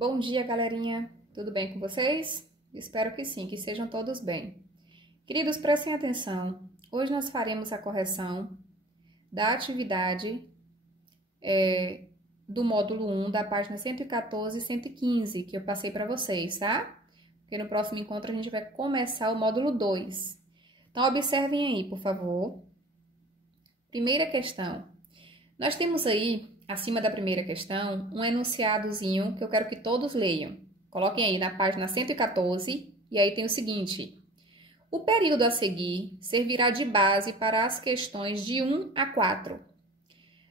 Bom dia, galerinha! Tudo bem com vocês? Espero que sim, que sejam todos bem. Queridos, prestem atenção. Hoje nós faremos a correção da atividade do módulo 1, da página 114 e 115, que eu passei para vocês, tá? Porque no próximo encontro a gente vai começar o módulo 2. Então, observem aí, por favor. Primeira questão. Nós temos aí, acima da primeira questão, um enunciadozinho que eu quero que todos leiam. Coloquem aí na página 114 e aí tem o seguinte. O período a seguir servirá de base para as questões de 1 a 4.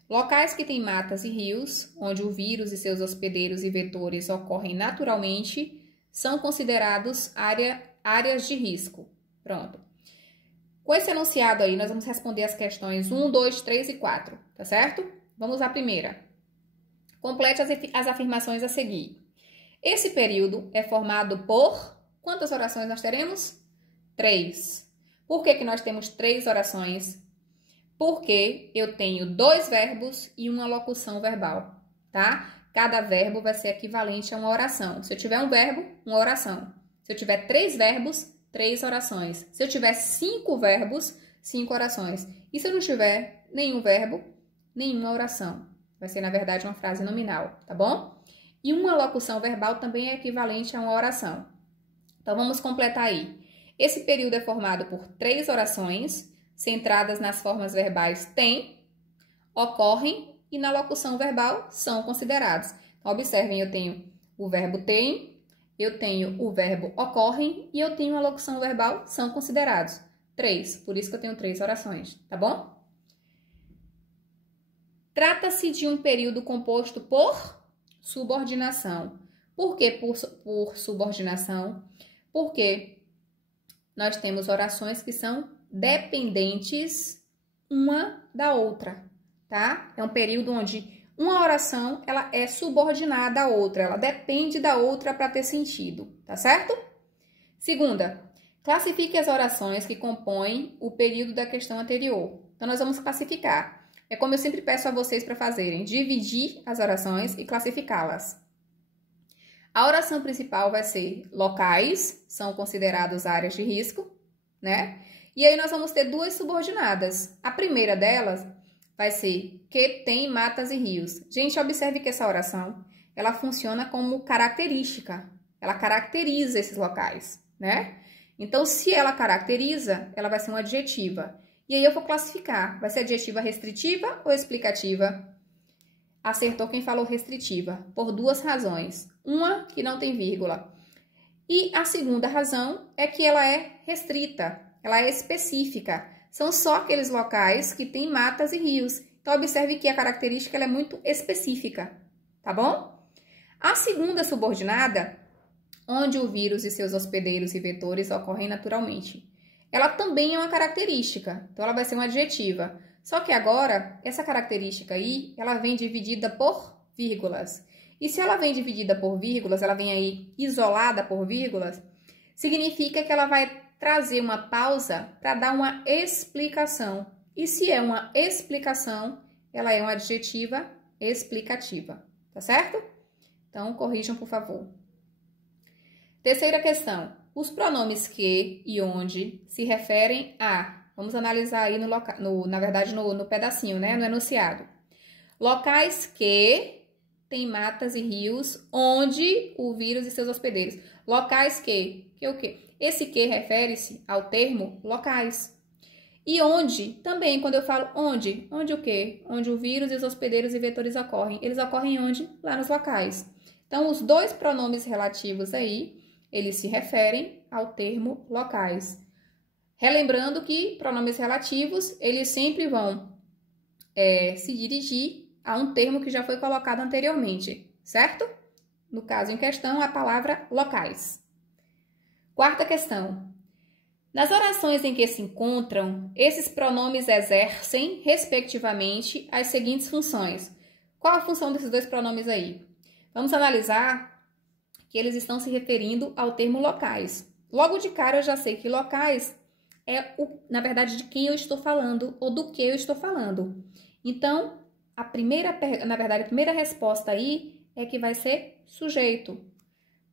Locais que têm matas e rios, onde o vírus e seus hospedeiros e vetores ocorrem naturalmente, são considerados áreas de risco. Pronto. Com esse enunciado aí, nós vamos responder as questões 1, 2, 3 e 4, tá certo? Vamos à primeira. Complete as afirmações a seguir. Esse período é formado por... Quantas orações nós teremos? 3. Por que nós temos 3 orações? Porque eu tenho 2 verbos e uma locução verbal, tá? Cada verbo vai ser equivalente a uma oração. Se eu tiver um verbo, uma oração. Se eu tiver 3 verbos, 3 orações. Se eu tiver 5 verbos, 5 orações. E se eu não tiver nenhum verbo, nenhuma oração. Vai ser, na verdade, uma frase nominal, tá bom? E uma locução verbal também é equivalente a uma oração. Então, vamos completar aí. Esse período é formado por 3 orações, centradas nas formas verbais tem, ocorrem e na locução verbal são considerados. Então, observem, eu tenho o verbo tem, eu tenho o verbo ocorrem e eu tenho a locução verbal são considerados. 3, por isso que eu tenho 3 orações, tá bom? Trata-se de um período composto por subordinação. Por que por subordinação? Porque nós temos orações que são dependentes uma da outra, tá? É um período onde uma oração, ela é subordinada à outra, ela depende da outra para ter sentido, tá certo? Segunda, classifique as orações que compõem o período da questão anterior. Então, nós vamos classificar. É como eu sempre peço a vocês para fazerem, dividir as orações e classificá-las. A oração principal vai ser locais, são considerados áreas de risco, né? E aí nós vamos ter 2 subordinadas. A primeira delas vai ser que tem matas e rios. Gente, observe que essa oração, ela funciona como característica. Ela caracteriza esses locais, né? Então, se ela caracteriza, ela vai ser uma adjetiva. E aí eu vou classificar. Vai ser adjetiva restritiva ou explicativa? Acertou quem falou restritiva, por 2 razões. Uma, que não tem vírgula. E a segunda razão é que ela é restrita, ela é específica. São só aqueles locais que têm matas e rios. Então, observe que a característica ela é muito específica, tá bom? A segunda subordinada, onde o vírus e seus hospedeiros e vetores ocorrem naturalmente. Ela também é uma característica, então ela vai ser uma adjetiva. Só que agora, essa característica aí, ela vem dividida por vírgulas. E se ela vem dividida por vírgulas, ela vem aí isolada por vírgulas, significa que ela vai trazer uma pausa para dar uma explicação. E se é uma explicação, ela é uma adjetiva explicativa, tá certo? Então, corrijam, por favor. Terceira questão. Os pronomes que e onde se referem a... Vamos analisar aí, na verdade, no pedacinho, né? No enunciado. Locais que tem matas e rios, onde o vírus e seus hospedeiros. Locais que o quê? Esse que refere-se ao termo locais. E onde, também, quando eu falo onde o quê? Onde o vírus e os hospedeiros e vetores ocorrem. Eles ocorrem onde? Lá nos locais. Então, os 2 pronomes relativos aí, eles se referem ao termo locais. Relembrando que pronomes relativos, eles sempre vão se dirigir a um termo que já foi colocado anteriormente, certo? No caso em questão, a palavra locais. Quarta questão. Nas orações em que se encontram, esses pronomes exercem, respectivamente, as seguintes funções. Qual a função desses 2 pronomes aí? Vamos analisar que eles estão se referindo ao termo locais. Logo de cara, eu já sei que locais é, na verdade, de quem eu estou falando ou do que eu estou falando. Então, a primeira resposta aí é que vai ser sujeito.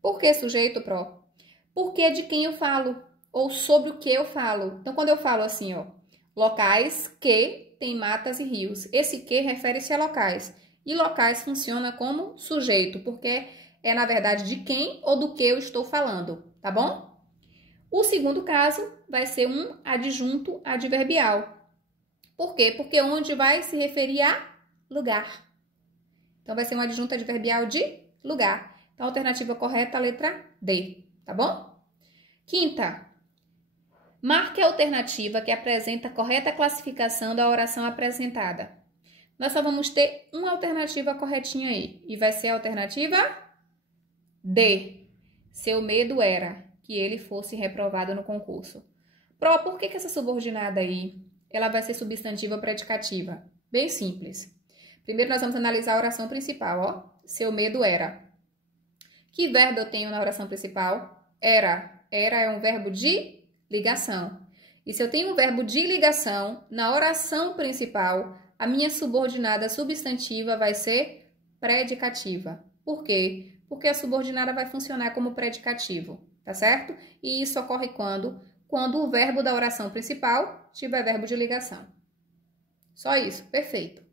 Por que sujeito, Pro? Porque é de quem eu falo, ou sobre o que eu falo. Então, quando eu falo assim, ó, locais que tem matas e rios, esse que refere-se a locais. E locais funciona como sujeito, porque é, na verdade, de quem ou do que eu estou falando, tá bom? O segundo caso vai ser um adjunto adverbial. Por quê? Porque onde vai se referir a lugar. Então, vai ser um adjunto adverbial de lugar. Então, a alternativa correta é a letra D, tá bom? Quinta, marque a alternativa que apresenta a correta classificação da oração apresentada. Nós só vamos ter uma alternativa corretinha aí, e vai ser a alternativa D. Seu medo era que ele fosse reprovado no concurso. Pro, por que essa subordinada aí, ela vai ser substantiva ou predicativa? Bem simples. Primeiro nós vamos analisar a oração principal, ó. Seu medo era. Que verbo eu tenho na oração principal? Era. Era é um verbo de ligação. E se eu tenho um verbo de ligação, na oração principal, a minha subordinada substantiva vai ser predicativa. Por quê? Porque a subordinada vai funcionar como predicativo, tá certo? E isso ocorre quando o verbo da oração principal tiver verbo de ligação. Só isso, perfeito.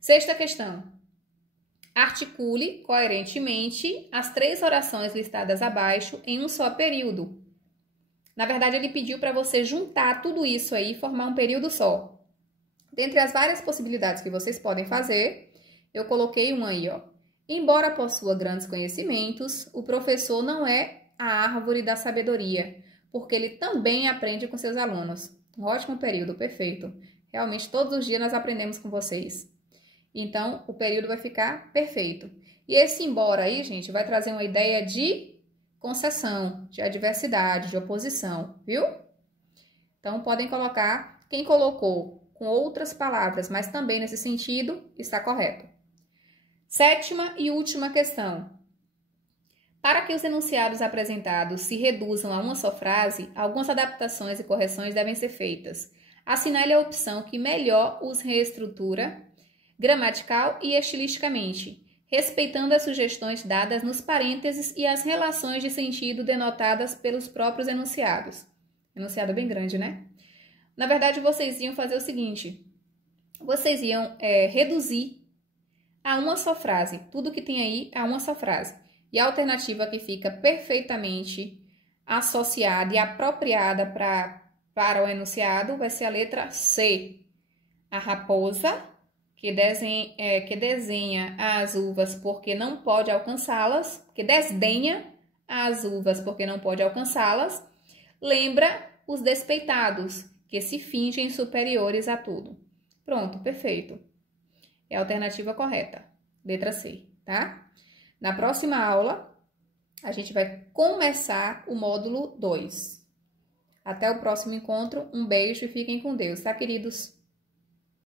Sexta questão. Articule coerentemente as 3 orações listadas abaixo em um só período. Na verdade, ele pediu para você juntar tudo isso aí e formar um período só. Dentre as várias possibilidades que vocês podem fazer, eu coloquei uma aí, ó. Embora possua grandes conhecimentos, o professor não é a árvore da sabedoria, porque ele também aprende com seus alunos. Um ótimo período, perfeito. Realmente, todos os dias nós aprendemos com vocês. Então, o período vai ficar perfeito. E esse embora aí, gente, vai trazer uma ideia de concessão, de adversidade, de oposição, viu? Então, podem colocar, quem colocou com outras palavras, mas também nesse sentido, está correto. Sétima e última questão. Para que os enunciados apresentados se reduzam a uma só frase, algumas adaptações e correções devem ser feitas. Assinale a opção que melhor os reestrutura gramatical e estilisticamente, respeitando as sugestões dadas nos parênteses e as relações de sentido denotadas pelos próprios enunciados. Enunciado bem grande, né? Na verdade, vocês iam fazer o seguinte, vocês iam reduzir a uma só frase, tudo que tem aí a uma só frase. E a alternativa que fica perfeitamente associada e apropriada para o enunciado vai ser a letra C. A raposa que desenha as uvas porque não pode alcançá-las, que desdenha as uvas porque não pode alcançá-las, lembra os despeitados, que se fingem superiores a tudo. Pronto, perfeito. É a alternativa correta, letra C, tá? Na próxima aula, a gente vai começar o módulo 2. Até o próximo encontro, um beijo e fiquem com Deus, tá, queridos?